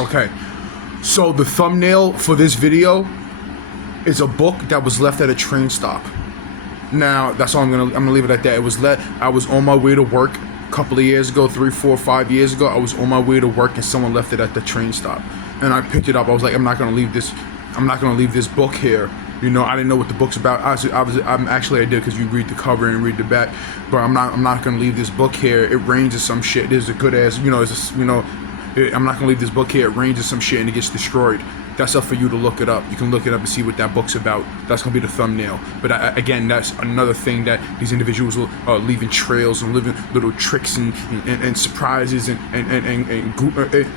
Okay, so the thumbnail for this video is a book that was left at a train stop. Now that's all I'm gonna leave it at that. I was on my way to work a couple of years ago, 3, 4, 5 years ago. I was on my way to work and someone left it at the train stop, and I picked it up. I was like, I'm not gonna leave this book here. You know, I didn't know what the book's about. I did, because you read the cover and read the back. But I'm not gonna leave this book here. It rains or some shit. There's a good ass, I'm not gonna leave this book here. It rains or some shit and it gets destroyed. That's up for you to look it up. You can look it up and see what that book's about. That's gonna be the thumbnail. But again, that's another thing that these individuals are leaving trails and leaving little tricks and surprises and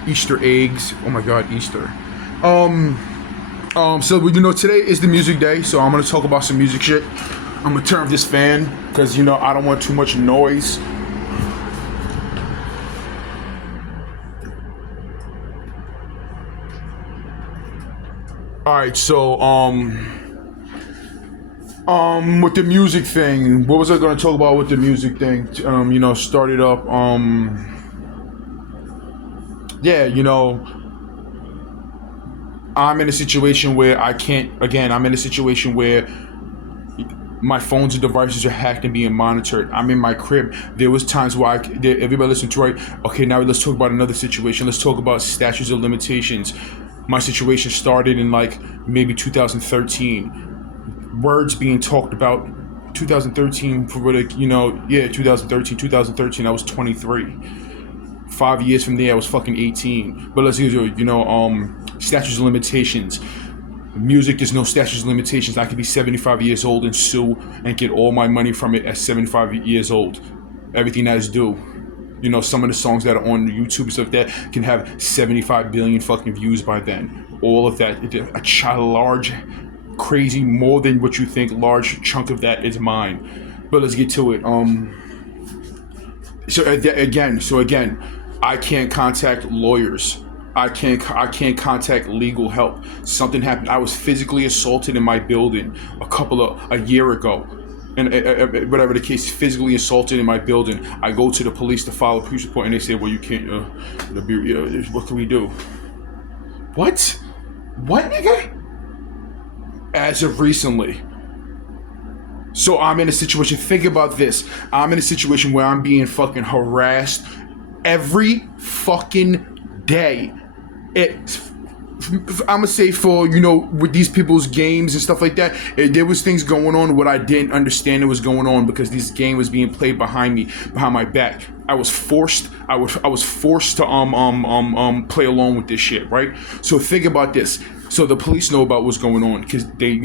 Easter eggs. Oh my God, Easter. So today is the music day, so I'm gonna talk about some music shit. I'm gonna turn off this fan because I don't want too much noise. All right, so with the music thing, what was I gonna talk about with the music thing? Started up. I'm in a situation where I'm in a situation where my phones and devices are hacked and being monitored. I'm in my crib. There was times where everybody listen to, right? Okay, now let's talk about another situation. Let's talk about statutes of limitations. My situation started in maybe 2013. Words being talked about 2013 for 2013, I was 23. 5 years from there, I was fucking 18. But let's statutes of limitations. Music, there's no statutes of limitations. I could be 75 years old and sue and get all my money from it at 75 years old. Everything that is due. Some of the songs that are on YouTube and stuff like that can have 75 billion fucking views by then. All of that, a large, crazy, more than what you think, large chunk of that is mine. But let's get to it. So again, I can't contact lawyers. I can't contact legal help. Something happened. I was physically assaulted in my building a year ago. And whatever the case, physically assaulted in my building. I go to the police to file a police report, and they say, "Well, you can't. What can we do?" What, nigga? As of recently. So I'm in a situation. Think about this. I'm in a situation where I'm being fucking harassed every fucking day. I'm gonna say for with these people's games and stuff like that, there was things going on what I didn't understand it was going on, because this game was being played behind my back. I was forced to play along with this shit, right? So think about this. So the police know about what's going on because they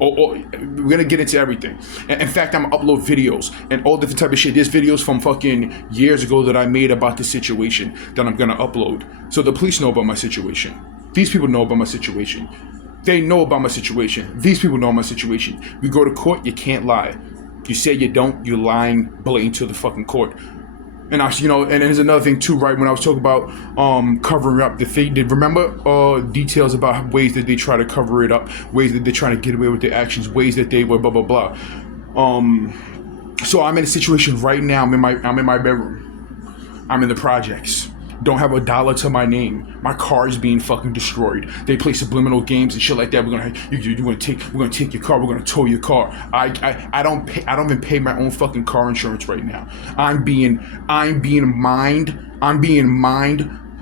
we're gonna get into everything. In fact, I'm gonna upload videos and all different type of shit. There's videos from fucking years ago that I made about this situation that I'm gonna upload. So the police know about my situation. These people know about my situation. They know about my situation. These people know my situation. We go to court, you can't lie. You say you don't, you're lying blatant to the fucking court. And and there's another thing too, right? When I was talking about covering up the thing, remember details about ways that they try to cover it up, ways that they're trying to get away with their actions, ways that they were blah blah blah. So I'm in a situation right now. I'm in my bedroom. I'm in the projects. Don't have a dollar to my name. My car is being fucking destroyed. They play subliminal games and shit like that. We're gonna take your car. We're gonna tow your car. I don't even pay my own fucking car insurance right now. I'm being mined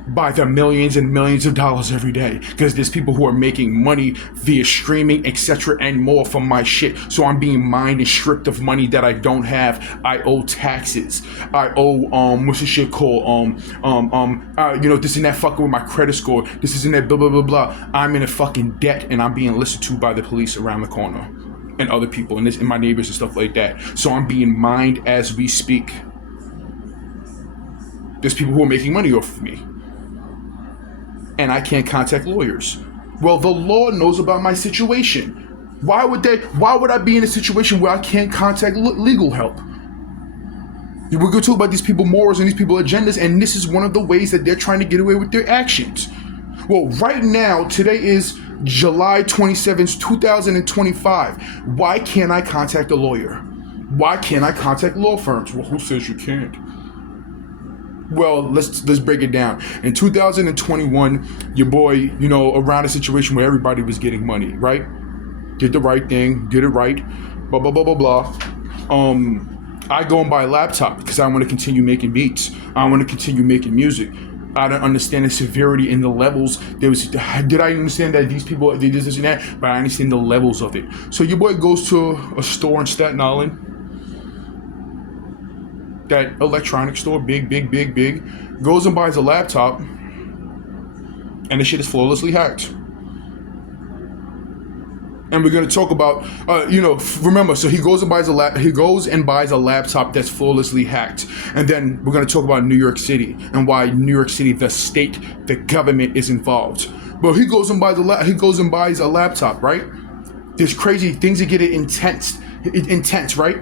by the millions and millions of dollars every day, because there's people who are making money via streaming, etc. and more from my shit. So I'm being mined and stripped of money that I don't have. I owe taxes. I owe what's this shit called? This and that fucking with my credit score. This isn't that blah blah blah blah. I'm in a fucking debt, and I'm being listened to by the police around the corner and other people and my neighbors and stuff like that. So I'm being mined as we speak. There's people who are making money off of me. And I can't contact lawyers. Well, the law knows about my situation. Why would I be in a situation where I can't contact legal help? We're going to talk about these people's morals and these people's agendas, and this is one of the ways that they're trying to get away with their actions. Well, right now, today is July 27th, 2025. Why can't I contact a lawyer? Why can't I contact law firms? Well, who says you can't? Well, let's break it down. In 2021, your boy, around a situation where everybody was getting money, right? Did the right thing, did it right, blah blah blah blah blah. I go and buy a laptop because I want to continue making beats. I want to continue making music. I don't understand the severity and the levels. Did I understand that these people did this and that? But I understand the levels of it. So your boy goes to a store in Staten Island. That electronic store, big, goes and buys a laptop, and the shit is flawlessly hacked. And we're gonna talk about, remember. So he goes and buys a laptop that's flawlessly hacked, and then we're gonna talk about New York City and why New York City, the state, the government is involved. But he goes and buys a laptop, right? There's crazy things that get it intense, right?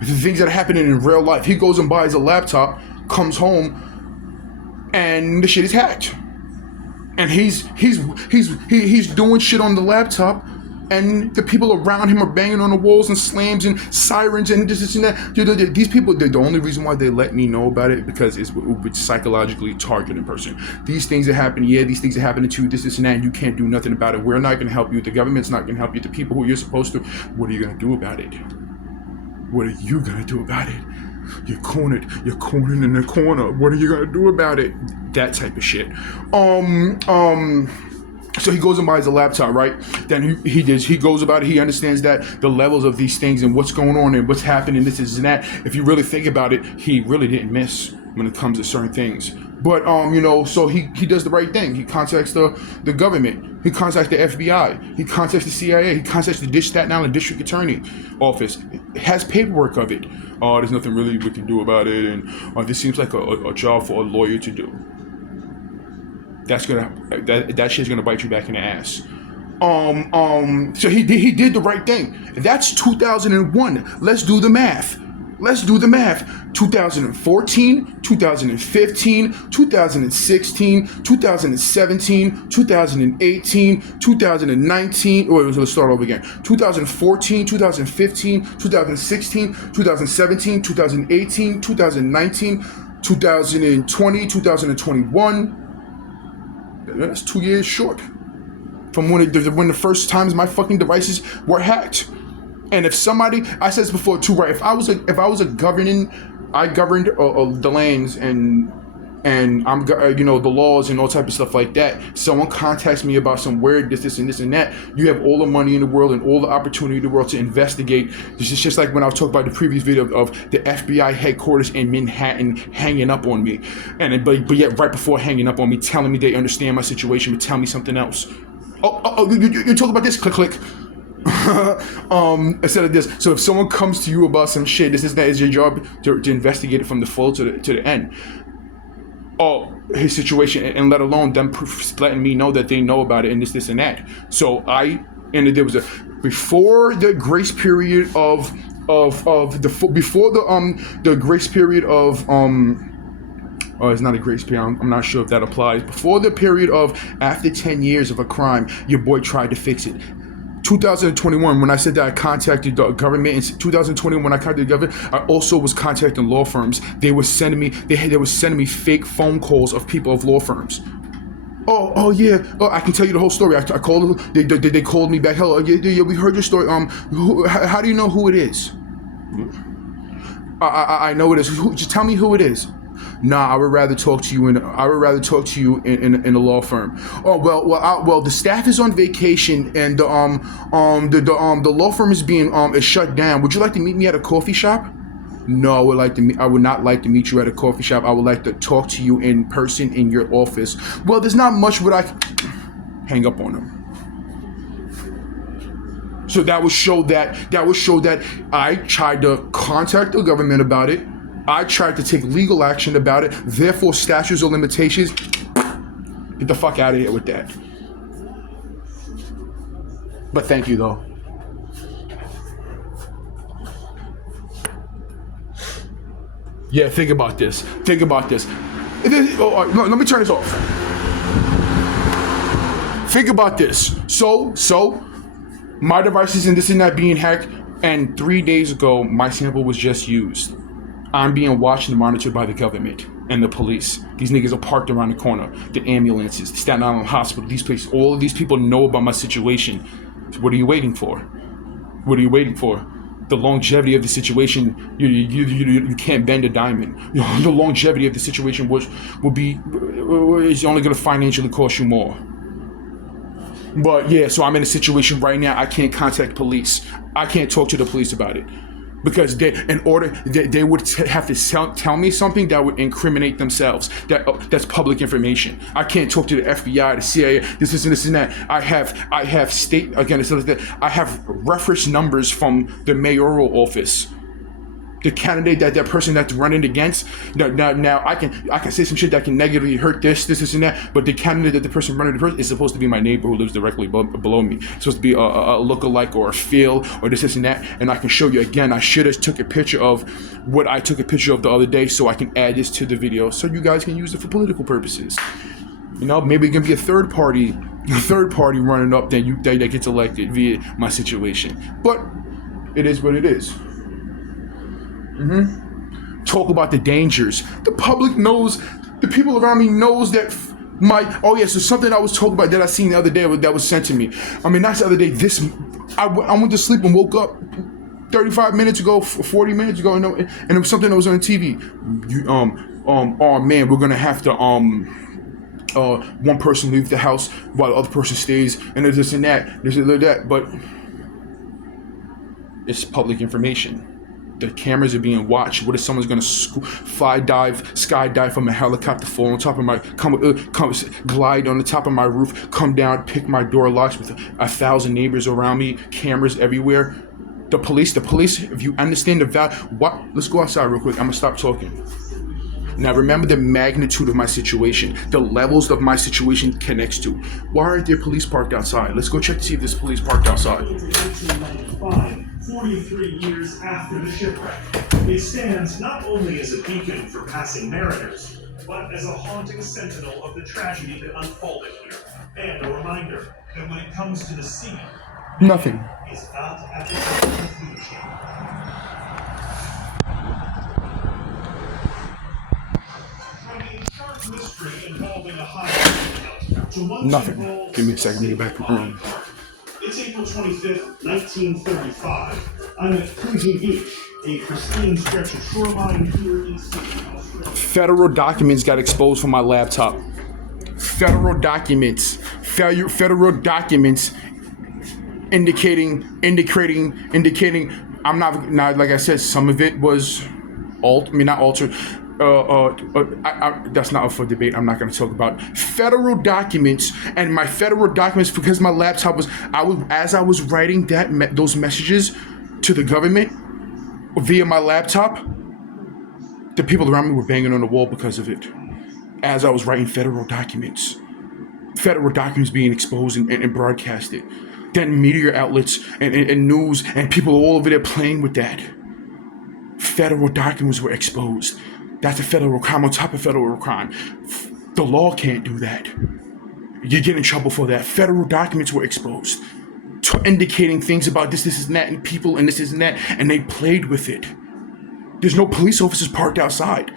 The things that are happening in real life. He goes and buys a laptop, comes home, and the shit is hacked. And he's doing shit on the laptop, and the people around him are banging on the walls and slams and sirens and this and that. These people, the only reason why they let me know about it because it's psychologically targeting person. These things are happening, these things are happening to you, this and that, and you can't do nothing about it. We're not going to help you. The government's not going to help you. The people who you're supposed to, what are you going to do about it? What are you gonna do about it? You're cornered in the corner. What are you gonna do about it? That type of shit. So he goes and buys a laptop, right? Then he goes about it. He understands that the levels of these things and what's going on and what's happening, this and that. If you really think about it, he really didn't miss when it comes to certain things. But so he does the right thing. He contacts the government. He contacts the FBI. He contacts the CIA. He contacts the Staten Island District Attorney Office. It has paperwork of it. There's nothing really we can do about it, and this seems like a job for a lawyer to do. That shit's gonna bite you back in the ass. So he did the right thing. That's 2001. Let's do the math. 2014, 2015, 2016, 2017, 2018, 2019. Let's start over again. 2014, 2015, 2016, 2017, 2018, 2019, 2020, 2021. That's 2 years short from when the first times my fucking devices were hacked. And if somebody, I said this before too, right? If I was a governing, I governed the lands and I'm the laws and all type of stuff like that. Someone contacts me about some weird this and that. You have all the money in the world and all the opportunity in the world to investigate. This is just like when I was talking about the previous video of the FBI headquarters in Manhattan hanging up on me, but yet right before hanging up on me, telling me they understand my situation, but tell me something else. You talk about this, click. Instead of this. So if someone comes to you about some shit, this is your job to investigate it from the flow to the end. His situation, and let alone them letting me know that they know about it and this and that. So there was before the grace period of the grace period of it's not a grace period. I'm not sure if that applies. Before the period of after 10 years of a crime, your boy tried to fix it. 2021, when I said that I contacted the government, in 2021 when I contacted the government, I also was contacting law firms. They were sending me fake phone calls of people of law firms. Yeah. I can tell you the whole story. I called them. They called me back. Hello. Yeah. We heard your story. How do you know who it is? I know it is. Just tell me who it is. Nah, I would rather talk to you in a law firm. The staff is on vacation and the law firm is being is shut down. Would you like to meet me at a coffee shop? No, I would not like to meet you at a coffee shop. I would like to talk to you in person in your office. Well, there's not much what I hang up on them. So that would show that I tried to contact the government about it. I tried to take legal action about it. Therefore, statutes of limitations. Get the fuck out of here with that. But thank you, though. Yeah, think about this. Let me turn this off. Think about this. So, my devices and this and that being hacked, and 3 days ago, my sample was just used. I'm being watched and monitored by the government. and the police. These niggas are parked around the corner. The ambulances, the Staten Island Hospital, these places. All of these people know about my situation. What are you waiting for? What are you waiting for? The longevity of the situation, you can't bend a diamond. The longevity of the situation is only going to financially cost you more. But yeah, so I'm in a situation right now. I can't contact police. I can't talk to the police about it because they would have to tell me something that would incriminate themselves. That's public information. I can't talk to the FBI, the CIA, this and that. I have state again. I have reference numbers from the mayoral office. The candidate that person that's running against. Now I can say some shit that can negatively hurt this and that. But the candidate that the person running is supposed to be my neighbor who lives directly below me. It's supposed to be a lookalike or a feel or this and that. And I can show you again. I should have took a picture of what I took a picture of the other day, so I can add this to the video, so you guys can use it for political purposes. Maybe it can be a third party running up that gets elected via my situation. But it is what it is. Talk about the dangers. The public knows, the people around me knows that so something I was talking about that I seen the other day that was sent to me. I mean, not the other day, I went to sleep and woke up 35 minutes ago, 40 minutes ago, and it was something that was on the TV. Oh man, we're gonna have to, one person leave the house while the other person stays, and there's this and that, but it's public information. The cameras are being watched. What if someone's gonna skydive from a helicopter, fall on top of my, glide on the top of my roof, come down, pick my door locks with 1,000 neighbors around me, cameras everywhere. The police. If you understand the value, let's go outside real quick. I'm gonna stop talking. Now remember the magnitude of my situation, the levels of my situation connects to. Why aren't there police parked outside? Let's go check to see if there's police parked outside. 43 years after the shipwreck, it stands not only as a beacon for passing mariners, but as a haunting sentinel of the tragedy that unfolded here, and a reminder that when it comes to the sea, nothing is not at the top of the food chain. From a sharp mystery involving a high to one nothing. Give me a second to get back to the room. It's April 25th, 1935. I'm at Coogee Beach, a pristine stretch of shoreline here in Sydney, Australia. Federal documents got exposed from my laptop. Federal documents indicating. I'm not like I said. Some of it was not altered. That's not up for debate. I'm not going to talk about federal documents and my federal documents because my laptop as I was writing those messages to the government via my laptop, the people around me were banging on the wall because of it. As I was writing federal documents being exposed and broadcasted, then media outlets and news and people all over there playing with that. Federal documents were exposed. That's a federal crime on top of federal crime. The law can't do that. You get in trouble for that. Federal documents were exposed, indicating things about this and that, and people and this and that, and they played with it. There's no police officers parked outside.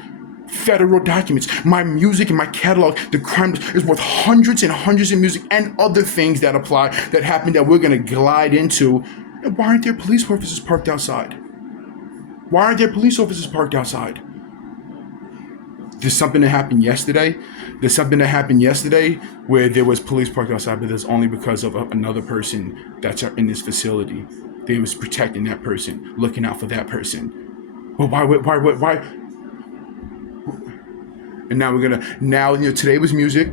Federal documents, my music and my catalog, the crime is worth hundreds and hundreds of music and other things that apply, that happen, that we're gonna glide into. And why aren't there police officers parked outside? Why aren't there police officers parked outside? There's something that happened yesterday. Where there was police parked outside, but that's only because of another person that's in this facility. They was protecting that person, looking out for that person. Well, why? And now today was music.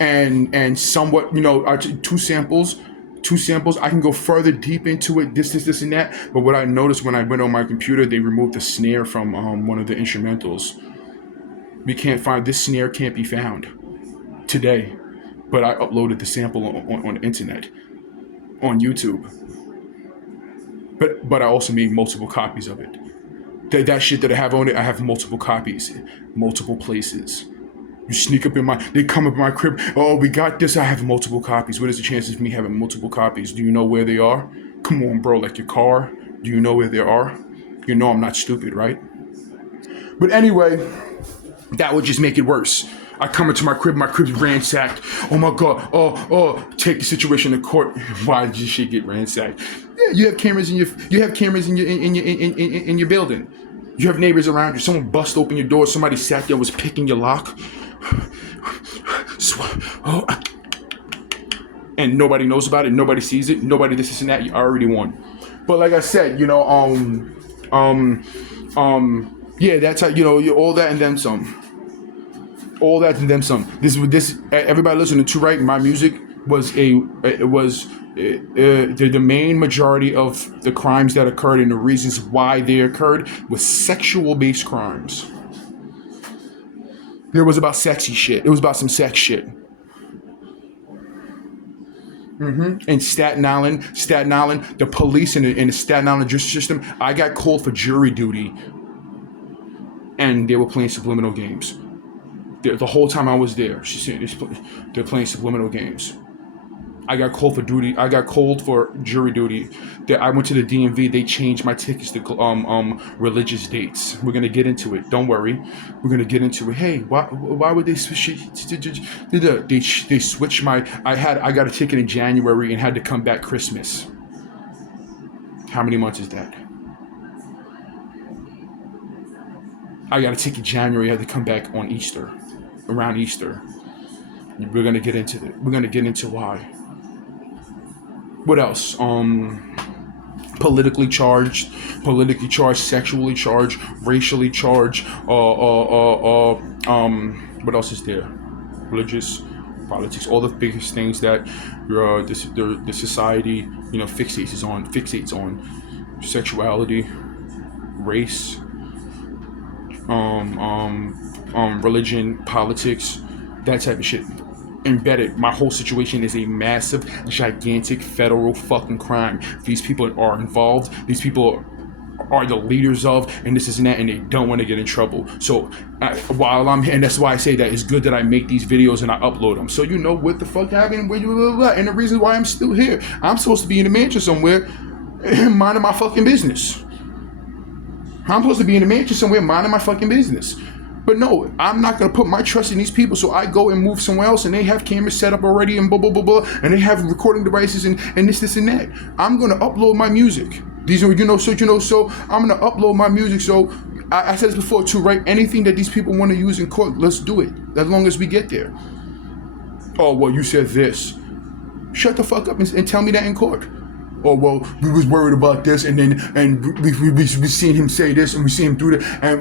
And somewhat, two samples. I can go further deep into it, this and that. But what I noticed when I went on my computer, they removed the snare from one of the instrumentals. This snare can't be found today. But I uploaded the sample on the internet, on YouTube. But I also made multiple copies of it. That shit that I have on it, I have multiple copies, multiple places. They come up in my crib. Oh, we got this. I have multiple copies. What is the chances of me having multiple copies? Do you know where they are? Come on, bro. Like your car. Do you know where they are? You know I'm not stupid, right? But anyway, that would just make it worse. I come into my crib's ransacked. Oh my God, take the situation to court. Why did your shit get ransacked? Yeah, you have cameras in your building. You have neighbors around you. Someone bust open your door. Somebody sat there and was picking your lock. And nobody knows about it. Nobody sees it. Nobody this and that. You already won. But like I said, you know, yeah, that's how, you know, all that and then some. All that and then some. This everybody listening to, right? My music was the main majority of the crimes that occurred and the reasons why they occurred was sexual-based crimes. It was about sexy shit. It was about some sex shit. In Staten Island, the police in the Staten Island justice system, I got called for jury duty, and they were playing subliminal games. The whole time I was there, she said they're playing subliminal games. I got called for duty. I got called for jury duty. I went to the DMV. They changed my tickets to religious dates. We're gonna get into it. Don't worry. We're gonna get into it. Hey, why would they switch it? They switched my. I got a ticket in January and had to come back Christmas. How many months is that? I got a ticket January. I had to come back on Easter, around Easter. We're gonna get into it. We're gonna get into why. What else? Politically charged, sexually charged, racially charged. What else is there? Religious, politics, all the biggest things that the society, you know, fixates on sexuality, race, religion, politics, that type of shit. Embedded. My whole situation is a massive, gigantic federal fucking crime. These people are involved. These people are the leaders of, and this and that, and they don't want to get in trouble. So while I'm here, and that's why I say that it's good that I make these videos and I upload them, so you know what the fuck happened, and the reason why I'm still here. I'm supposed to be in a mansion somewhere, minding my fucking business. I'm supposed to be in a mansion somewhere, minding my fucking business. But no, I'm not going to put my trust in these people, so I go and move somewhere else, and they have cameras set up already, and blah, blah, blah, blah, and they have recording devices, and this, and that. I'm going to upload my music. So I'm going to upload my music, so I said this before too, right? Anything that these people want to use in court, let's do it, as long as we get there. Oh, well, you said this. Shut the fuck up and tell me that in court. Oh, well, we was worried about this, and we seen him say this, and we seen him do that, and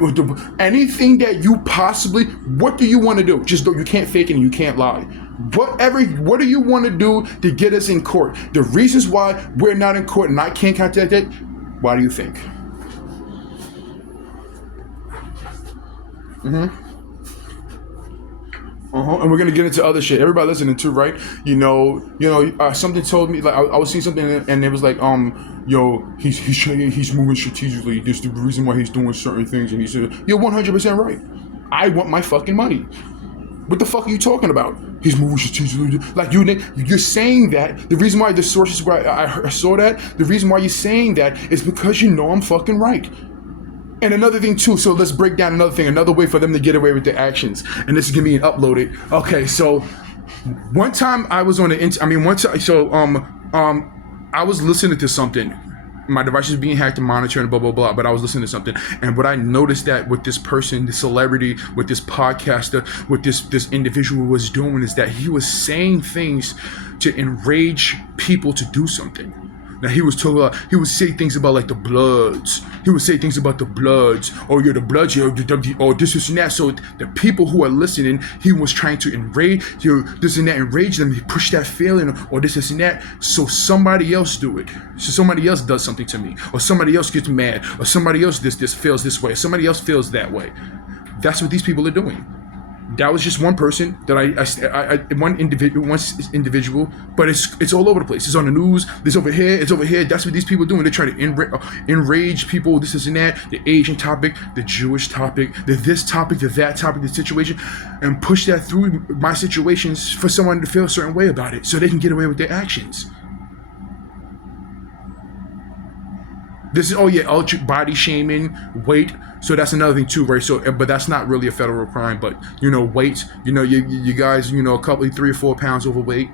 anything that you possibly, what do you want to do? Just you can't fake it and you can't lie. What do you want to do to get us in court? The reasons why we're not in court and I can't contact it, why do you think? And we're gonna get into other shit. Everybody listening to, right? Something told me, like I was seeing something, and it was like, he's moving strategically. This is the reason why he's doing certain things, and he said, you're 100% right. I want my fucking money. What the fuck are you talking about? He's moving strategically. Like you're saying that. The reason why the sources where I saw that, the reason why you're saying that is because you know I'm fucking right. And another thing too, so let's break down another way for them to get away with their actions. And this is gonna be uploaded. Okay, so one time I was on I was listening to something. My device was being hacked and monitored and blah, blah, blah, but I was listening to something. And what I noticed that with this person, this celebrity, with this podcaster, with this individual was doing is that he was saying things to enrage people to do something. Now he would say things about like the Bloods. He would say things about the Bloods, or you're the Bloods, or this and that. So the people who are listening, he was trying to enrage this and that, enrage them. He pushed that feeling, or this and that. So somebody else do it. So somebody else does something to me, or somebody else gets mad, or somebody else this feels this way, or somebody else feels that way. That's what these people are doing. That was just one person that one individual, but it's all over the place. It's on the news. It's over here. That's what these people are doing. They try to enrage people. This and that. The Asian topic, the Jewish topic, this topic, that topic, the situation, and push that through my situations for someone to feel a certain way about it, so they can get away with their actions. This is, oh yeah, ultra body shaming, weight. So that's another thing too, right? So, but that's not really a federal crime. But you know, weight. You know, you guys, you know, a couple, 3 or 4 pounds overweight.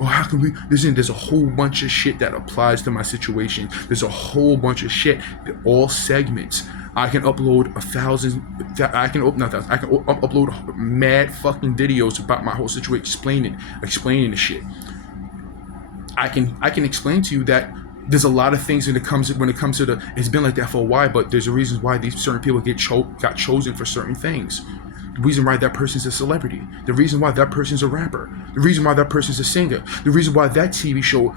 Oh, how can we? There's a whole bunch of shit that applies to my situation. There's a whole bunch of shit. All segments. I can upload 1,000. I can open not 1,000. I can upload mad fucking videos about my whole situation, explaining the shit. I can explain to you that there's a lot of things when it comes to the. It's been like that for a while, but there's a reason why these certain people got chosen for certain things. The reason why that person's a celebrity. The reason why that person's a rapper. The reason why that person's a singer. The reason why that TV show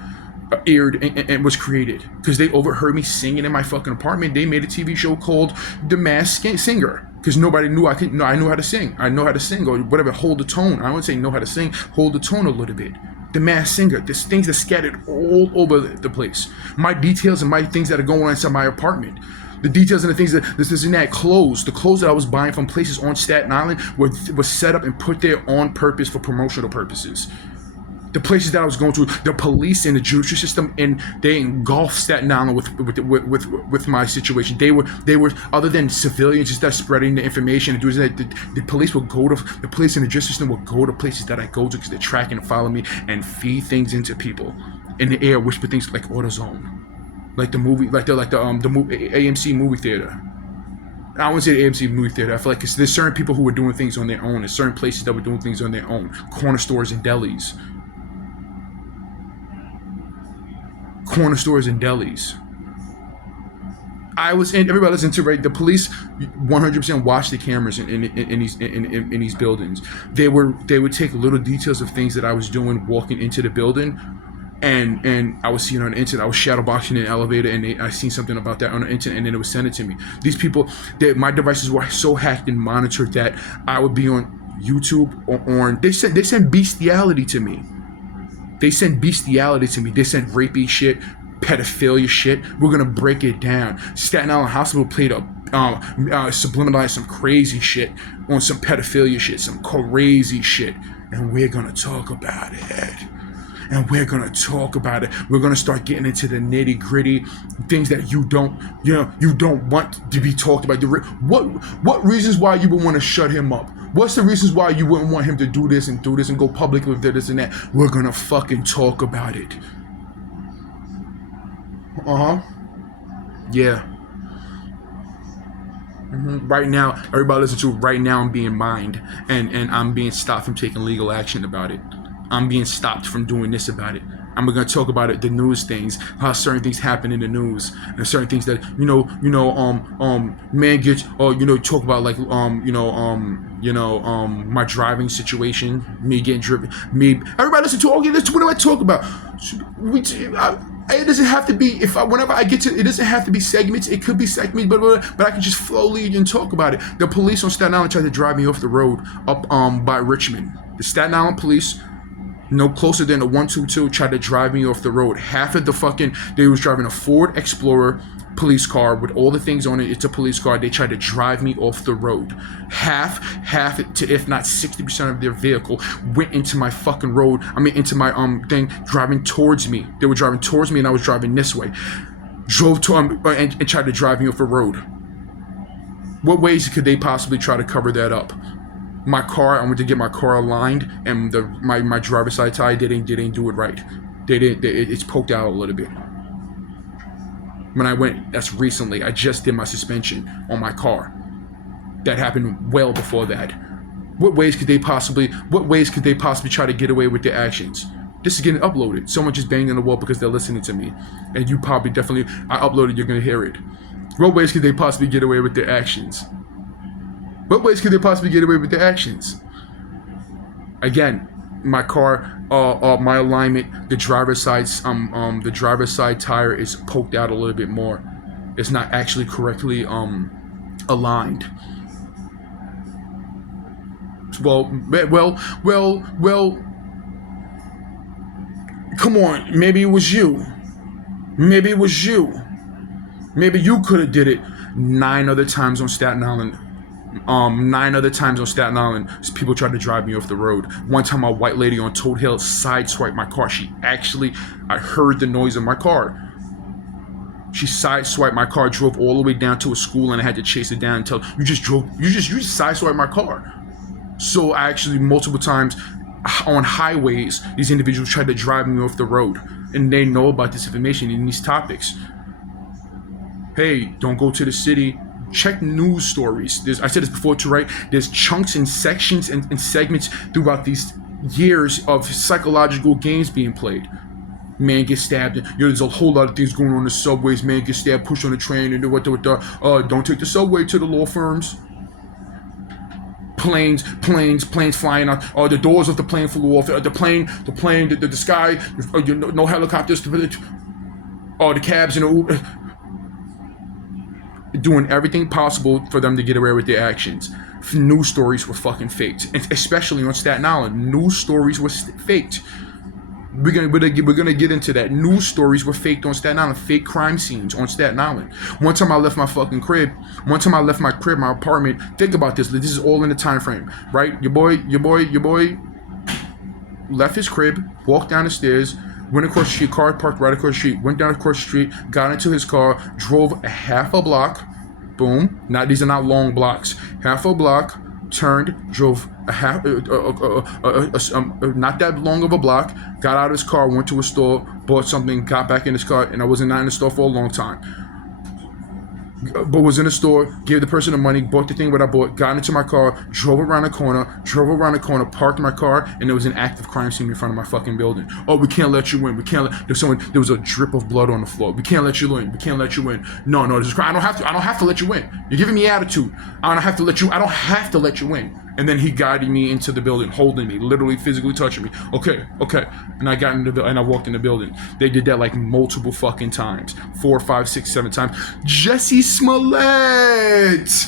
aired and was created. Because they overheard me singing in my fucking apartment. They made a TV show called The Masked Singer. Because nobody knew I knew how to sing. I know how to sing or whatever. Hold the tone. I wouldn't say know how to sing. Hold the tone a little bit. The Masked Singer. There's things that scattered all over the place. My details and my things that are going on inside my apartment. The details and the things that this and that clothes, the clothes that I was buying from places on Staten Island were set up and put there on purpose for promotional purposes. The places that I was going to, the police and the judicial system, and they engulfed Staten Island with my situation. They were other than civilians just that spreading the information and doing that. The police will go to the police and the justice system will go to places that I go to because they're tracking and following me and feed things into people in the air, whisper things like AutoZone. Like the movie, the AMC movie theater. I wouldn't say the AMC movie theater. I feel like there's certain people who were doing things on their own. There's certain places that were doing things on their own. Corner stores and delis. Corner stores and delis. Everybody listen to, right? The police 100% watch the cameras in these buildings. They would take little details of things that I was doing walking into the building. And I was seeing on the internet, I was shadowboxing in an elevator, and I seen something about that on the internet, and then it was sent it to me. These people, my devices were so hacked and monitored that I would be on YouTube or on. They sent bestiality to me. They sent bestiality to me. They sent rapey shit, pedophilia shit. We're gonna break it down. Staten Island Hospital played subliminalized some crazy shit on some pedophilia shit, some crazy shit, and we're gonna talk about it. And we're gonna talk about it. We're gonna start getting into the nitty gritty things that you don't want to be talked about. What reasons why you would want to shut him up? What's the reasons why you wouldn't want him to do this and go public with this and that? We're gonna fucking talk about it. Yeah. Right now, everybody listen to. Right now, I'm being mined, and I'm being stopped from taking legal action about it. I'm being stopped from doing this about it. I'm gonna talk about it, the news things, how certain things happen in the news, and certain things that man gets, talk about like my driving situation, me getting driven, everybody listen to. Okay, what do I talk about? It doesn't have to be. Whenever I get to, it doesn't have to be segments. It could be segments, but I can just flow lead and talk about it. The police on Staten Island tried to drive me off the road up by Richmond. The Staten Island police. No closer than a 122 tried to drive me off the road. Half of they was driving a Ford Explorer police car with all the things on it. It's a police car. They tried to drive me off the road. Half to if not 60% of their vehicle went into my fucking road. Into my thing, driving towards me. They were driving towards me and I was driving this way. Drove to and tried to drive me off the road. What ways could they possibly try to cover that up? My car, I went to get my car aligned, and my driver's side tire didn't do it right. It's poked out a little bit. When I went, that's recently. I just did my suspension on my car. That happened well before that. What ways could they possibly try to get away with their actions? This is getting uploaded. Someone just banged on the wall because they're listening to me, and you probably I uploaded. You're gonna hear it. What ways could they possibly get away with their actions? What ways could they possibly get away with their actions? Again, my car, my alignment, the driver's side tire is poked out a little bit more. It's not actually correctly aligned. Well. Come on, maybe it was you. Maybe you could have did it 9 other times on Staten Island. 9 other times on Staten Island, people tried to drive me off the road. One time, a white lady on Toad Hill sideswiped my car. I heard the noise of my car. She sideswiped my car, drove all the way down to a school, and I had to chase her down and tell you just sideswiped my car. So I actually multiple times on highways, these individuals tried to drive me off the road, and they know about this information and these topics. Hey, don't go to the city. Check news stories. I said this before too, right? There's chunks and sections and segments throughout these years of psychological games being played. Man gets stabbed. There's a whole lot of things going on in the subways. Man gets stabbed, pushed on the train, and don't take the subway to the law firms. Planes flying out. The doors of the plane flew off. The sky. No helicopters. The cabs and the Uber. Doing everything possible for them to get away with their actions. News stories were fucking faked, and especially on Staten Island. News stories were faked. We're gonna get into that. News stories were faked on Staten Island. Fake crime scenes on Staten Island. One time I left my fucking crib. My apartment. Think about this. This is all in the time frame, right? Your boy left his crib, walked down the stairs, went across the street, car parked right across the street, went down across the street, got into his car, drove a half a block, boom. Now these are not long blocks. Half a block, turned, drove a half, not that long of a block, got out of his car, went to a store, bought something, got back in his car, and I wasn't not in the store for a long time. But was in the store, gave the person the money, bought the thing what I bought, got into my car, drove around the corner, parked my car, and there was an active crime scene in front of my fucking building. Oh, we can't let you in. There was a drip of blood on the floor. We can't let you in. No, there's a crime. I don't have to let you in. You're giving me attitude. I don't have to let you in. And then he guided me into the building, holding me, literally physically touching me. Okay. And I walked in the building. They did that like multiple fucking times. 4, 5, 6, 7 times. Jussie Smollett!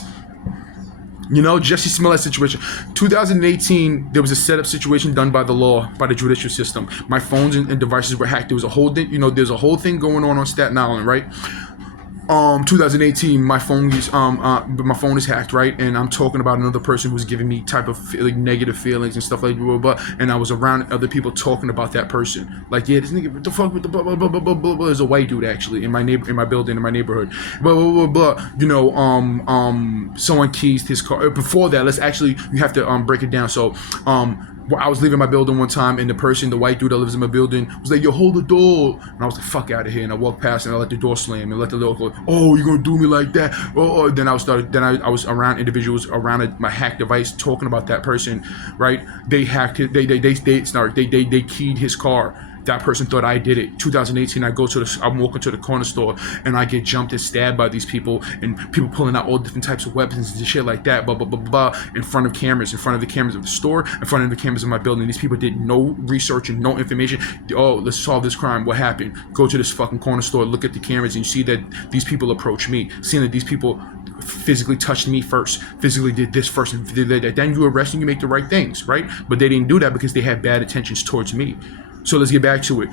Jussie Smollett situation. 2018, there was a setup situation done by the law, by the judicial system. My phones and devices were hacked. There was a whole thing, there's a whole thing going on Staten Island, right? 2018, my phone is hacked, right? And I'm talking about another person who's giving me type of negative feelings and stuff like blah, blah, blah. And I was around other people talking about that person. Like, yeah, this nigga, what the fuck with the blah, blah, blah, blah, blah, blah. There's a white dude actually in my building, in my neighborhood. Blah, blah, blah, blah. Someone keys his car. Before that, you have to break it down. So, I was leaving my building one time, and the white dude that lives in my building, was like, "Yo, hold the door." And I was like, "Fuck out of here!" And I walked past, and I let the door slam, and let the door go. Oh, you gonna do me like that? Oh. Then I was around individuals around my hacked device talking about that person, right? They hacked it. They keyed his car. That person thought I did it. 2018, I'm walking to the corner store, and I get jumped and stabbed by these people, and people pulling out all different types of weapons and shit like that, blah, blah, blah, blah, in front of the cameras of the store, in front of the cameras of my building. These people did no research and no information. Oh, let's solve this crime. What happened? Go to this fucking corner store, look at the cameras, and you see that these people approached me, seeing that these people physically touched me first, physically did this first, and did that. Then you arrest and you make the right things, right? But they didn't do that because they had bad intentions towards me. So let's get back to it.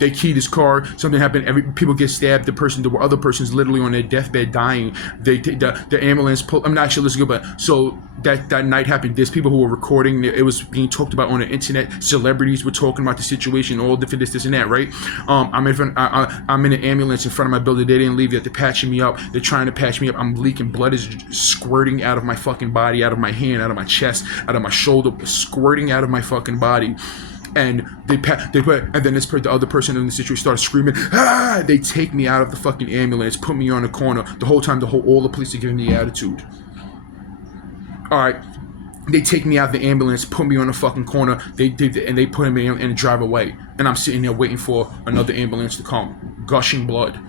They keyed his car. Something happened. People get stabbed. There were other persons literally on their deathbed dying. The ambulance pulled. I'm not sure. Let's go back. So that night happened. There's people who were recording. It was being talked about on the internet. Celebrities were talking about the situation, all different this and that. Right? I'm in an ambulance in front of my building. They didn't leave yet. They're patching me up. They're trying to patch me up. I'm leaking. Blood is squirting out of my fucking body, out of my hand, out of my chest, out of my shoulder, squirting out of my fucking body. And the other person in the situation started screaming, ah! They take me out of the fucking ambulance, put me on the corner. The whole time, all the police are giving me attitude. All right, they take me out of the ambulance, put me on the fucking corner. They put me in and drive away. And I'm sitting there waiting for another ambulance to come, gushing blood.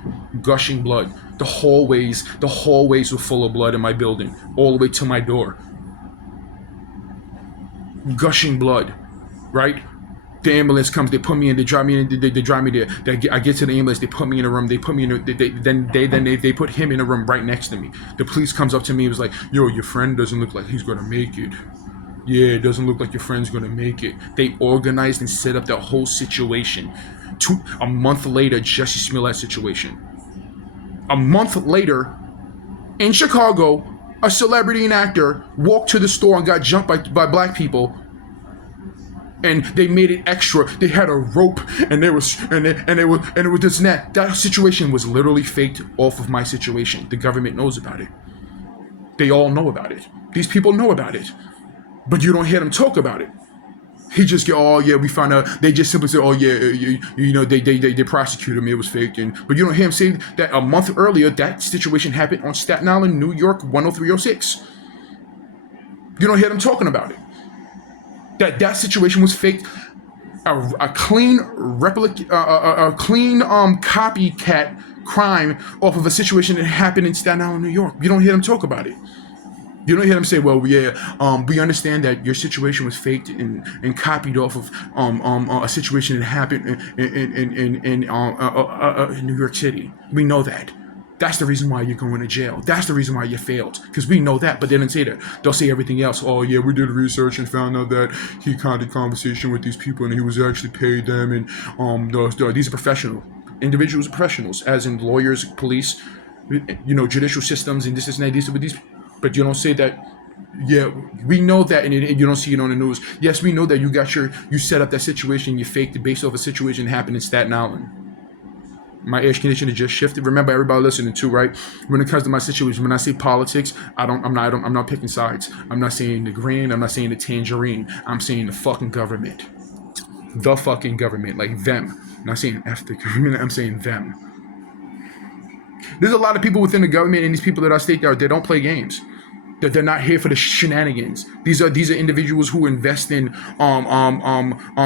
The hallways were full of blood in my building, all the way to my door. Gushing blood, right? The ambulance comes, they put me in, they drive me in, they drive me there. I get to the ambulance, they put me in a room, they put him in a room right next to me. The police comes up to me and was like, "Yo, your friend doesn't look like he's gonna make it." Yeah, it doesn't look like your friend's gonna make it. They organized and set up the whole situation. A month later, Jussie Smollett situation. A month later, in Chicago, a celebrity and actor walked to the store and got jumped by black people. and they made it extra. They had a rope, and it was this and that. That situation was literally faked off of my situation. The government knows about it. They all know about it. These people know about it, but you don't hear them talk about it. He just get, oh yeah, we found out. They just simply say, oh yeah, they prosecuted him. It was fake, but you don't hear him say that a month earlier that situation happened on Staten Island, New York, 10306. You don't hear them talking about it. That situation was faked. A clean copycat crime off of a situation that happened in Staten Island, New York. You don't hear them talk about it. You don't hear them say, well, yeah, we understand that your situation was faked and copied off of a situation that happened in New York City. We know that. That's the reason why you're going to jail. That's the reason why you failed. Because we know that, but they didn't say that. They'll say everything else. Oh, yeah, we did research and found out that he had a conversation with these people and he was actually paid them. And these are professional. Individuals are professionals, as in lawyers, police, judicial systems, and this and that. These, but you don't say that. Yeah, we know that, and you don't see it on the news. Yes, we know that you set up that situation, you faked it based off a situation that happened in Staten Island. My air conditioner just shifted. Remember, everybody listening to, right? When it comes to my situation, when I say politics, I'm not picking sides. I'm not saying the green. I'm not saying the tangerine. I'm saying the fucking government. The fucking government, like them. I'm not saying F the government. I'm saying them. There's a lot of people within the government and these people that I state there, they don't play games. That they're not here for the shenanigans. These are individuals who invest in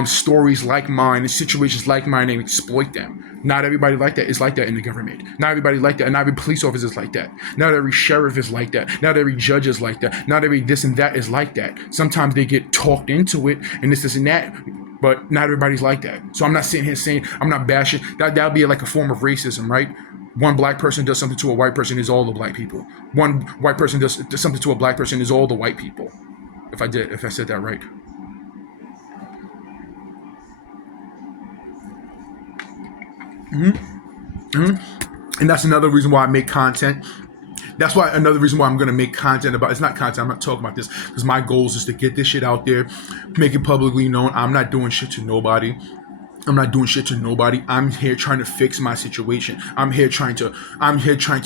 stories like mine and situations like mine and exploit them. Not everybody like that is like that in the government. Not everybody like that, and not every police officer is like that. Not every sheriff is like that. Not every judge is like that. Not every this and that is like that. Sometimes they get talked into it and this and that, but not everybody's like that. So I'm not sitting here saying, I'm not bashing. That'll be like a form of racism, right? One black person does something to a white person is all the black people. One white person does something to a black person is all the white people. If I said that right. And that's another reason why I make content. That's why another reason why I'm gonna make content about. It's not content. I'm not talking about this because my goals is to get this shit out there, make it publicly known. I'm not doing shit to nobody. I'm here trying to fix my situation. I'm here trying to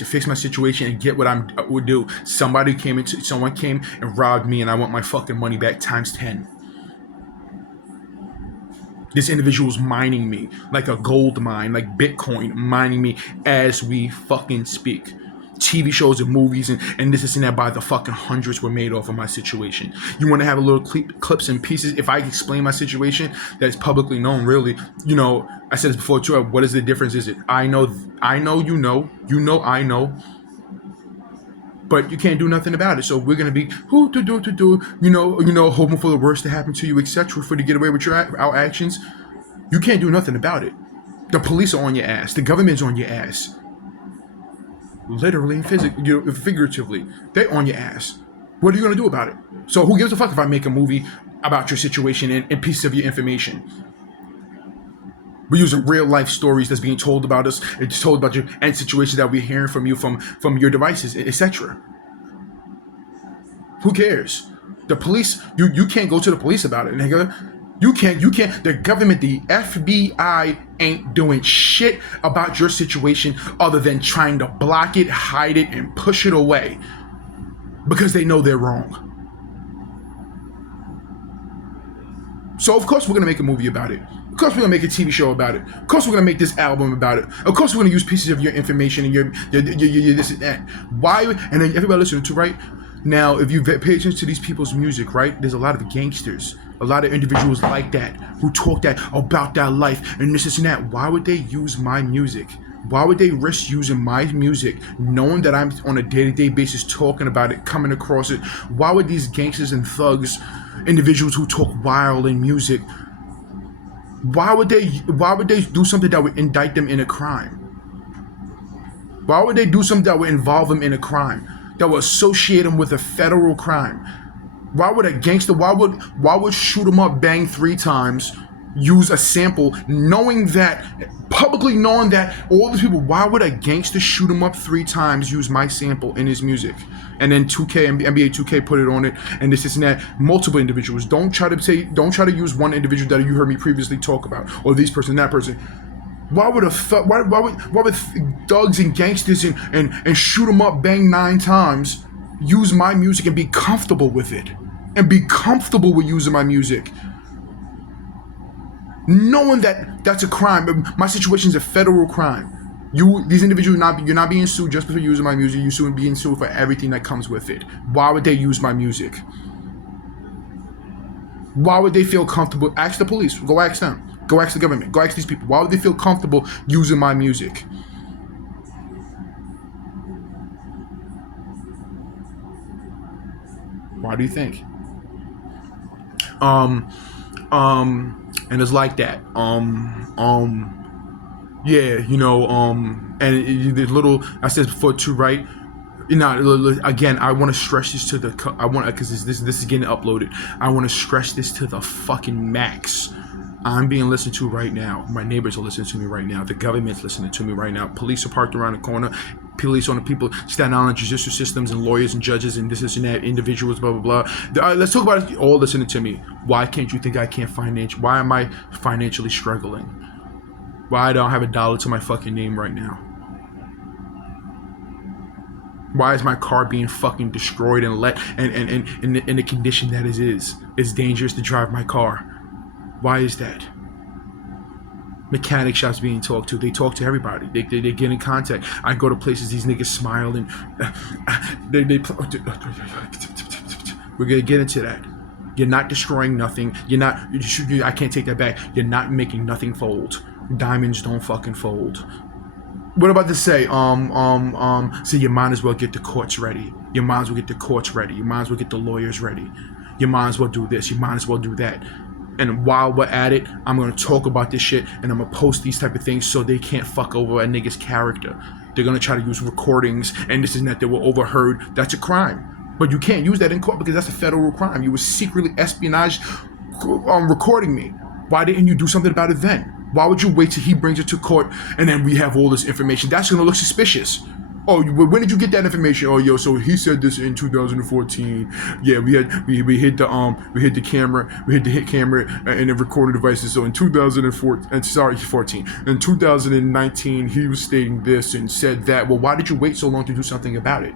fix my situation and get what I would do. Someone came and robbed me and I want my fucking money back times 10. This individual's mining me like a gold mine, like Bitcoin, mining me as we fucking speak. TV shows and movies and this and that by the fucking hundreds were made off of my situation. You want to have a little clips and pieces? If I explain my situation that is publicly known, really, I said this before too. What is the difference? Is it I know, I know, but you can't do nothing about it. So we're gonna be hoping for the worst to happen to you, etc. For to get away with our actions. You can't do nothing about it. The police are on your ass. The government's on your ass. Literally and figuratively, they're on your ass. What are you gonna do about it? So who gives a fuck if I make a movie about your situation and pieces of your information? We're using real life stories that's being told about us. It's told about you and situations that we're hearing from you from your devices, etc. Who cares? The police, you can't go to the police about it, nigga. You can't. The government, the FBI ain't doing shit about your situation other than trying to block it, hide it, and push it away because they know they're wrong. So of course we're gonna make a movie about it. Of course we're gonna make a TV show about it. Of course we're gonna make this album about it. Of course we're gonna use pieces of your information and your this and that. Why? And then everybody listening to, right? Now, if you pay attention to these people's music, right? There's a lot of gangsters, a lot of individuals like that who talk that about that life and this and that. Why would they use my music? Why would they risk using my music, knowing that I'm on a day-to-day basis talking about it, coming across it? Why would these gangsters and thugs, individuals who talk wild in music, why would they do something that would indict them in a crime? Why would they do something that would involve them in a crime? That will associate them with a federal crime? Why would a gangster, why would shoot him up, bang 3 times, use a sample, knowing that, publicly knowing that all these people, why would a gangster shoot him up 3 times, use my sample in his music? And then NBA 2K put it on it, and this and that. Multiple individuals. Don't try to use one individual that you heard me previously talk about, or this person, that person. Why would thugs and gangsters and shoot them up, bang 9 times, use my music and be comfortable with it, and be comfortable with using my music, knowing that that's a crime? My situation is a federal crime. These individuals, you're not being sued just for using my music. You're being sued for everything that comes with it. Why would they use my music? Why would they feel comfortable? Ask the police. Go ask them. Go ask the government. Go ask these people. Why would they feel comfortable using my music? Why do you think? And it's like that. Yeah, you know, and the little, I said before too, right? You know, again, I want to stress this to the, because this is getting uploaded. I want to stress this to the fucking max. I'm being listened to right now. My neighbors are listening to me right now. The government's listening to me right now. Police are parked around the corner. Police on the people, Staten Island judicial systems, and lawyers and judges and this and that, individuals, blah, blah, blah. Let's talk about it, all listening to me. Why can't you think I can't why am I financially struggling? Why I don't have $1 to my fucking name right now? Why is my car being fucking destroyed and in the condition that it is? It's dangerous to drive my car. Why is that? Mechanic shops being talked to. They talk to everybody. They get in contact. I go to places, these niggas smile and we're gonna get into that. You're not destroying nothing. I can't take that back. You're not making nothing fold. Diamonds don't fucking fold. What about to say? So you might as well get the courts ready. You might as well get the courts ready. You might as well get the lawyers ready. You might as well do this. You might as well do that. And while we're at it, I'm gonna talk about this shit, and I'm gonna post these type of things so they can't fuck over a nigga's character. They're gonna try to use recordings and this and that were overheard. That's a crime. But you can't use that in court because that's a federal crime. You were secretly espionage recording me. Why didn't you do something about it then? Why would you wait till he brings it to court and then we have all this information? That's gonna look suspicious. Oh, when did you get that information? Oh, yo, so he said this in 2014. Yeah, we hit the camera, we hit the hit camera and the recording devices. So in 2014, in 2019, he was stating this and said that. Well, why did you wait so long to do something about it?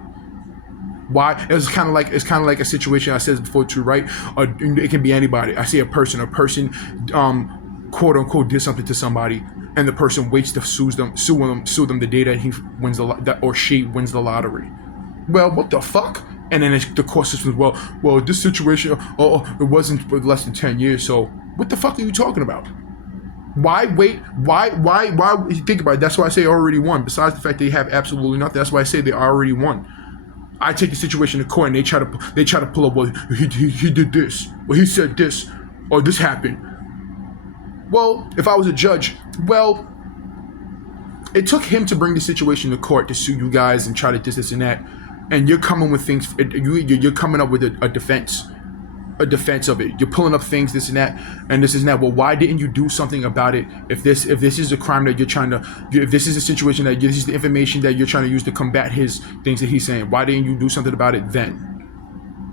Why? It's kind of like a situation I said before too, right? It can be anybody. I say a person, quote unquote, did something to somebody, and the person waits to sue them the day that he wins or she wins the lottery. Well, what the fuck? And then the court system was, well, this situation, it wasn't for less than 10 years. So what the fuck are you talking about? Why wait? Why? Think about it. That's why I say they already won. Besides the fact they have absolutely nothing, that's why I say they already won. I take the situation to court and they try to pull up, well, he did this, well, he said this, or this happened. Well, if I was a judge, well, it took him to bring the situation to court to sue you guys and try to this and that, and you're coming with things. You're coming up with a defense of it. You're pulling up things, this and that, and this and that. Well, why didn't you do something about it? If this is a crime that you're trying to, if this is a situation that this is the information that you're trying to use to combat his things that he's saying, why didn't you do something about it then?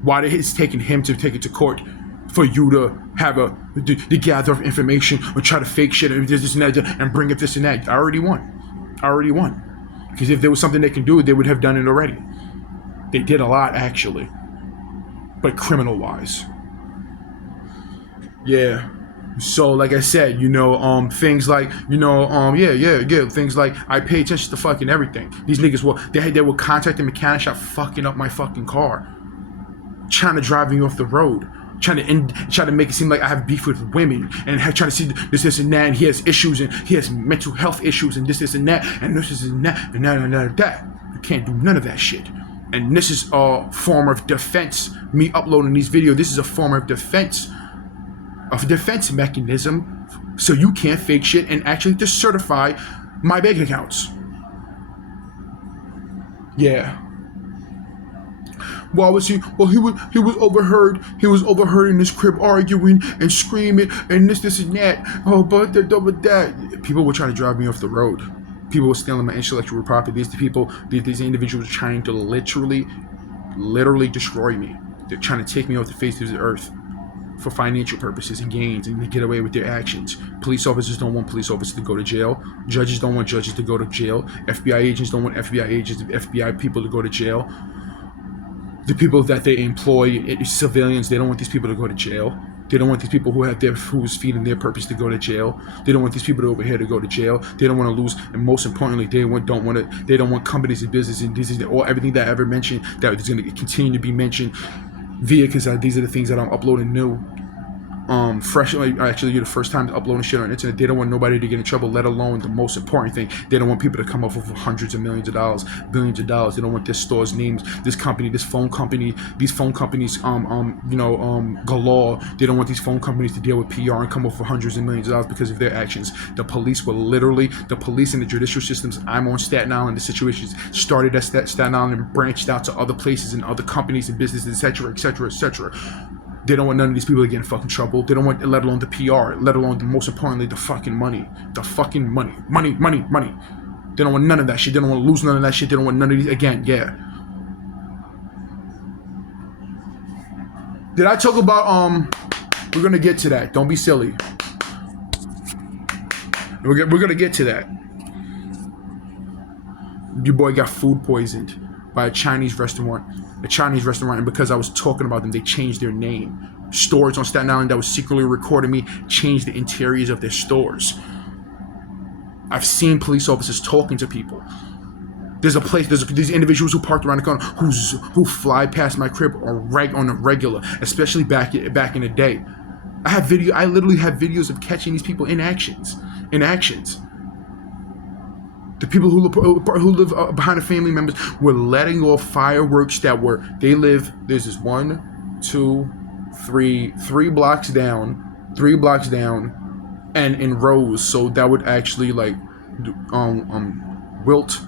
Why did it's taking him to take it to court for you to have the gather of information or try to fake shit and this and that and bring up this and that? I already won. Because if there was something they can do, they would have done it already. They did a lot, actually, but criminal-wise. Yeah. So, like I said, things like, things like I pay attention to fucking everything. These niggas they were contacting mechanic shop, fucking up my fucking car, trying to drive me off the road, trying to make it seem like I have beef with women and trying to see this and that, and he has issues and he has mental health issues and this and that and this and that and that. You can't do none of that shit. And this is a form of defense. Me uploading these videos, this is a form of defense. Of a defense mechanism, so you can't fake shit and actually to certify my bank accounts. Yeah. Why was he? Well, he was overheard. He was overheard in his crib arguing and screaming and this and that. Oh, but that. People were trying to drive me off the road. People were stealing my intellectual property. These individuals trying to literally destroy me. They're trying to take me off the face of the earth for financial purposes and gains and to get away with their actions. Police officers don't want police officers to go to jail. Judges don't want judges to go to jail. FBI agents don't want FBI agents, FBI people to go to jail. The people that they employ, civilians, they don't want these people to go to jail. They don't want these people who's feeding their purpose to go to jail. They don't want these people over here to go to jail. They don't want to lose, and most importantly, they don't want companies and business and this is all everything that I ever mentioned that is going to continue to be mentioned via, because these are the things that I'm uploading new. Fresh, actually, you're the first time uploading shit on the internet. They don't want nobody to get in trouble, let alone the most important thing. They don't want people to come up with hundreds of millions of dollars, billions of dollars. They don't want their stores' names, this company, this phone company, these phone companies, galore. They don't want these phone companies to deal with PR and come up with hundreds of millions of dollars because of their actions. The police and the judicial systems. I'm on Staten Island. The situations started at Staten Island and branched out to other places and other companies and businesses, etc., etc., etc. They don't want none of these people to get in fucking trouble. They don't want, let alone the PR, let alone, the most importantly, the fucking money. The fucking money. Money. They don't want none of that shit. They don't want to lose none of that shit. They don't want none of these, again, yeah. Did I talk about, we're gonna get to that. Don't be silly. We're gonna get to that. Your boy got food poisoned by a Chinese restaurant. And because I was talking about them, they changed their name. Stores on Staten Island that was secretly recording me changed the interiors of their stores. I've seen police officers talking to people. There's these individuals who parked around the corner who fly past my crib on a regular, especially back in the day. I literally have videos of catching these people in actions. The people who live behind the family members were letting off fireworks there's this 1, 2, 3 blocks down, and in rows, so that would actually wilt,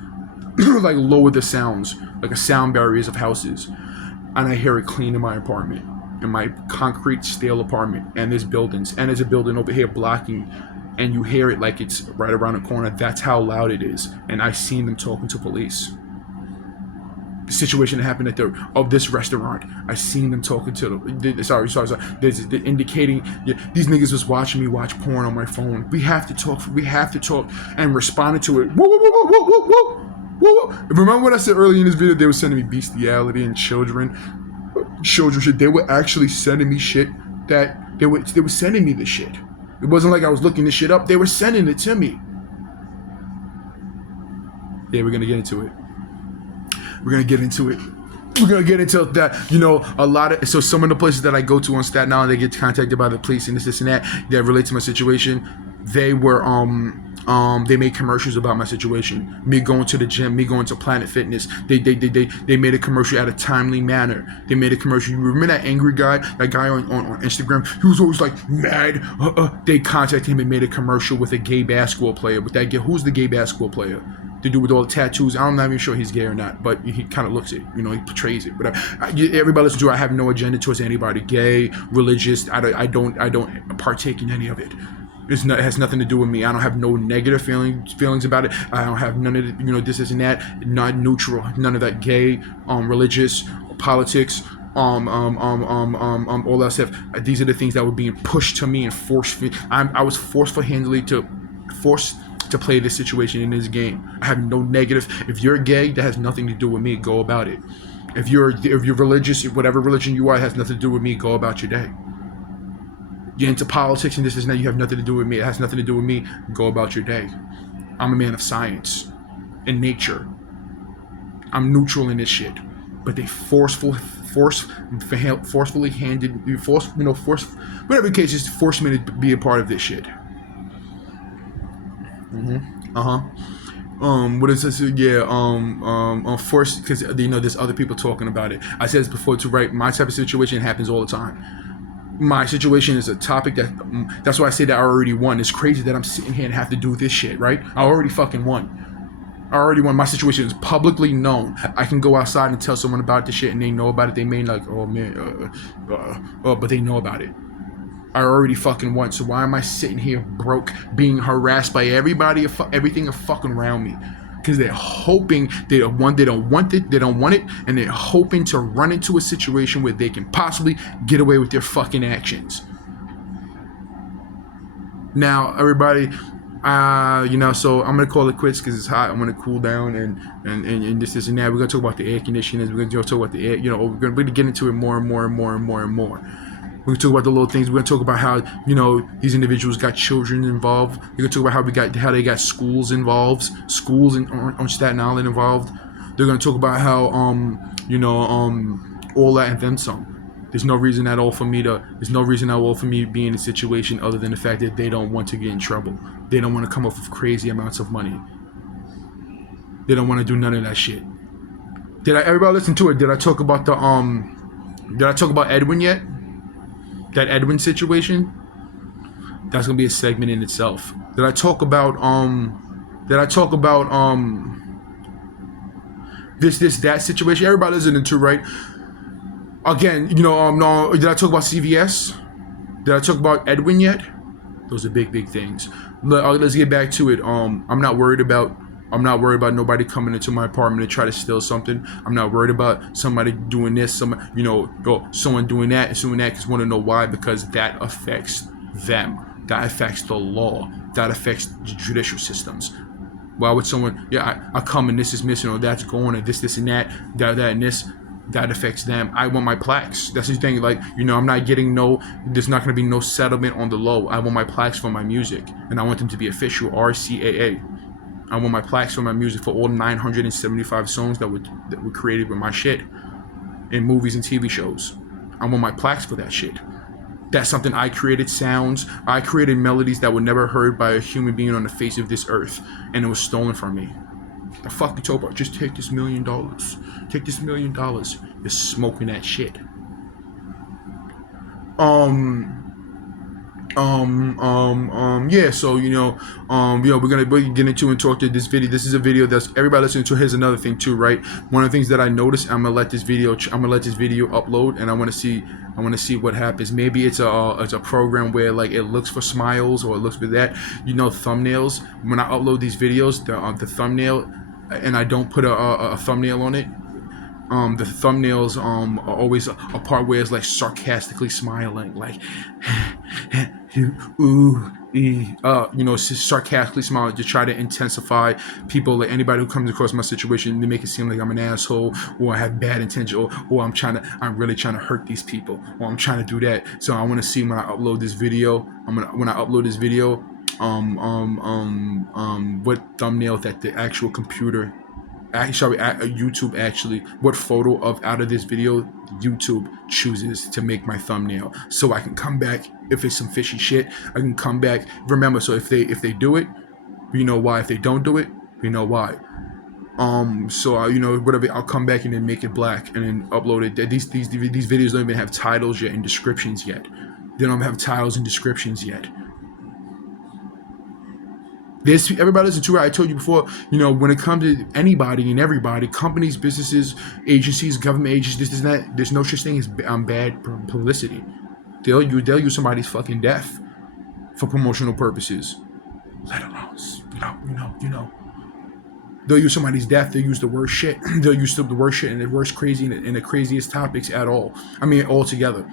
like lower the sounds, like a sound barriers of houses. And I hear it clean in my apartment, in my concrete steel apartment, and there's a building over here blocking. And you hear it like it's right around the corner. That's how loud it is. And I seen them talking to police. The situation that happened at this restaurant, I seen them talking to sorry. There's indicating these niggas was watching me watch porn on my phone. We have to talk and responded to it. Whoa. Remember what I said earlier in this video? They were sending me bestiality and children shit. They were actually sending me shit that they were sending me this shit. It wasn't like I was looking this shit up. They were sending it to me. Yeah, we're gonna get into it. We're gonna get into that. So some of the places that I go to on Staten Island, they get contacted by the police and this and that relate to my situation. They were they made commercials about my situation. Me going to the gym, me going to Planet Fitness. They made a commercial at a timely manner. They made a commercial. You remember that angry guy, that guy on Instagram? He was always like mad. They contacted him and made a commercial with a gay basketball player. With that guy, who's the gay basketball player? The dude with all the tattoos. I'm not even sure he's gay or not, but he kind of looks it. He portrays it. But everybody listen to it. I have no agenda towards anybody, gay, religious. I don't partake in any of it. It has nothing to do with me. I don't have no negative feelings about it. I don't have none of the, this and that. Not neutral. None of that gay, religious, politics, all that stuff. These are the things that were being pushed to me and forced. I was forced to play this situation in this game. I have no negative. If you're gay, that has nothing to do with me. Go about it. If you're religious, whatever religion you are, it has nothing to do with me. Go about your day. You're into politics and this and that, you have nothing to do with me. It has nothing to do with me. Go about your day. I'm a man of science and nature. I'm neutral in this shit. But they forcefully whatever the case is, forced me to be a part of this shit. What is this? Yeah, forced, because there's other people talking about it. I said this before too, right? My type of situation happens all the time. My situation is a topic that's why I say that I already won. It's crazy that I'm sitting here and have to do this shit, right? I already fucking won. I already want, my situation is publicly known. I can go outside and tell someone about this shit and they know about it. They may like, oh man, but they know about it. I already fucking won. So why am I sitting here broke, being harassed by everybody, everything fucking around me? Because they're hoping they don't want it, and they're hoping to run into a situation where they can possibly get away with their fucking actions. Now, everybody, so I'm gonna call it quits because it's hot. I'm gonna cool down and this and that. We're gonna talk about the air conditioners. We're gonna talk about the air. We're gonna get into it more and more and more and more and more. We're gonna talk about the little things. We're gonna talk about how these individuals got children involved. We're gonna talk about how they got schools involved, schools on Staten Island involved. They're gonna talk about how all that and then some. There's no reason at all for me to be in a situation other than the fact that they don't want to get in trouble. They don't want to come up with crazy amounts of money. They don't want to do none of that shit. Everybody listen to it? Did I talk about Edwin yet? That Edwin situation? That's gonna be a segment in itself. Did I talk about that situation? Everybody listening to, right? Again, no, did I talk about CVS? Did I talk about Edwin yet? Those are big things. Let's get back to it. I'm not worried about nobody coming into my apartment to try to steal something. I'm not worried about somebody doing this, someone doing that, because want to know why? Because that affects them. That affects the law. That affects the judicial systems. Why would someone, I come and this is missing, or that's going, or this and that and this. That affects them. I want my plaques. That's the thing. I'm not getting there's not going to be no settlement on the low. I want my plaques for my music, and I want them to be official RCAA. I want my plaques for my music for all 975 songs that were created with my shit in movies and TV shows. I want my plaques for that shit. That's something I created. Sounds. I created melodies that were never heard by a human being on the face of this earth, and it was stolen from me. The fuck you talk about? Just take this $1 million. Take this $1 million. You're smoking that shit. Yeah, so we're gonna get into and talk to this video. This is a video that's everybody listening to. Here's another thing too, right? One of the things that I noticed, I'm gonna let this video upload, and I want to see what happens. Maybe it's a program where it looks for smiles, or it looks for that. Thumbnails. When I upload these videos, the thumbnail, and I don't put a thumbnail on it. The thumbnails are always a part where it's sarcastically smiling, sarcastically smiling to try to intensify people, anybody who comes across my situation, to make it seem like I'm an asshole, or I have bad intention, or I'm really trying to hurt these people, or I'm trying to do that. So I want to see when I upload this video, what thumbnail that the actual computer, YouTube actually, what photo out of this video YouTube chooses to make my thumbnail, so I can come back if it's some fishy shit. I can come back. Remember, so if they do it, we know why. If they don't do it, we know why. Whatever, I'll come back and then make it black and then upload it. These videos don't even have titles yet and descriptions yet. They don't have titles and descriptions yet. Everybody listen to it. I told you before, when it comes to anybody and everybody, companies, businesses, agencies, government agencies, this and that, there's no such thing as bad publicity. They'll use somebody's fucking death for promotional purposes. Let alone, they'll use somebody's death. They'll use the worst shit. They'll use the worst shit and the worst crazy and the craziest topics at all. All together.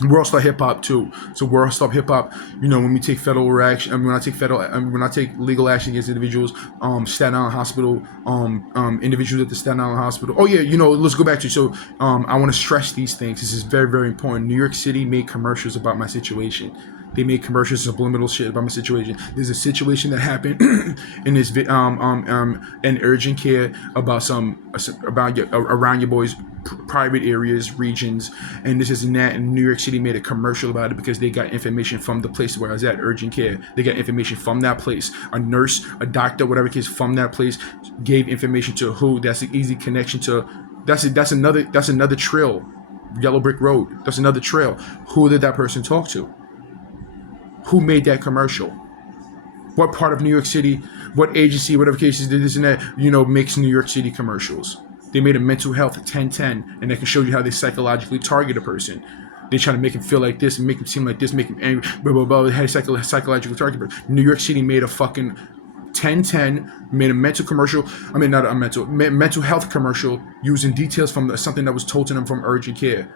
World Star Hip Hop too. So World Star Hip Hop, when we take federal action, when I take legal action against individuals, Staten Island Hospital, individuals at the Staten Island Hospital. Oh yeah, let's go back to. So I want to stress these things. This is very, very important. New York City made commercials about my situation. They made commercials, subliminal shit about my situation. There's a situation that happened in this in urgent care about around your boys' private areas, regions, and this is and that. And New York City made a commercial about it because they got information from the place where I was at, urgent care. They got information from that place. A nurse, a doctor, whatever case, from that place gave information to who. That's an easy connection to. That's another trail. Yellow Brick Road. That's another trail. Who did that person talk to? Who made that commercial? What part of New York City, what agency, whatever cases did this and that, you know, makes New York City commercials? They made a mental health 1010, and they can show you how they psychologically target a person. They try to make him feel like this and make him seem like this, make him angry, blah, blah, blah. They had a psychological target. New York City made a fucking 1010, made a mental commercial. I mean, not a mental health commercial using details from something that was told to them from urgent care.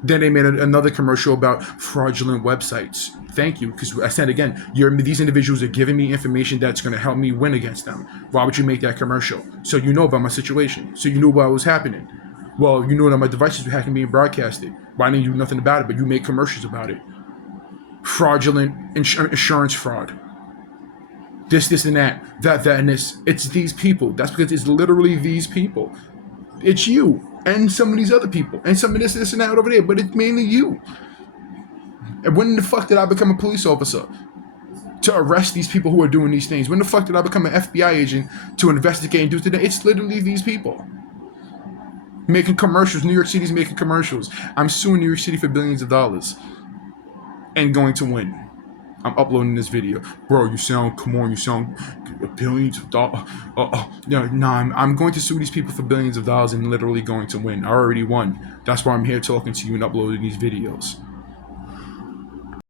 Then they made another commercial about fraudulent websites. Thank you, because I said again, these individuals are giving me information that's going to help me win against them. Why would you make that commercial? So you know about my situation. So you knew what was happening. Well, you know that my devices were hacking, being broadcasted. Why didn't you do nothing about it? But you make commercials about it. Fraudulent insurance fraud. This, and that, and this. It's these people. That's because it's literally these people. It's you and some of these other people and some of this, and that over there, but it's mainly you. And when the fuck did I become a police officer? To arrest these people who are doing these things. When the fuck did I become an FBI agent to investigate and do today? It's literally these people. Making commercials. New York City's making commercials. I'm suing New York City for billions of dollars. And going to win. I'm uploading this video. Bro, you sound billions of dollars. I'm going to sue these people for billions of dollars and literally going to win. I already won. That's why I'm here talking to you and uploading these videos.